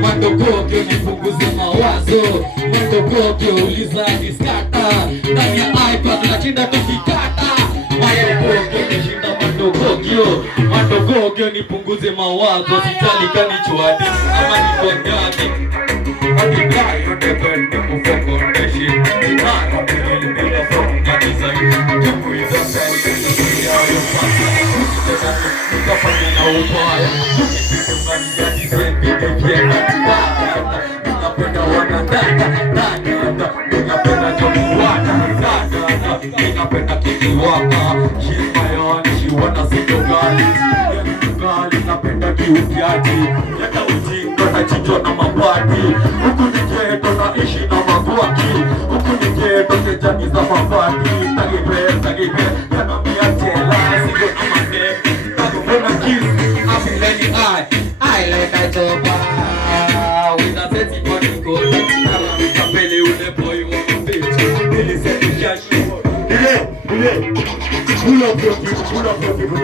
Mandogogyo nipunguze mawazo, mandogogyo uliza niskata ndani ya iPad nashinda tukikata. Mandogogyo nishinda mandogogyo nipunguze mawazo, sitali kanichwadi ama nikondani Adidayo deben nikufoko ndeshi Mara pili bila fonga design Jumu iza peli ya yufasa Nikafanya na upaya Nikifika nizendi nikienda Ninapenda wanadada Ninapenda jomuwana Ninapenda kikiwaka She's my own, she wanna see the girl Ninapenda kiupiaji Yata ujingo na chicho na mabati Huku nigeto naishi na magwaki Huku nigeto kejani za mabati Tagipe, yanamia tela Sigo na mande, takupona kiss Afileni I like I toba Wina seti kwa niko Nala mikapele ule boy wa mbicho Nili seti jashu Pull up your people,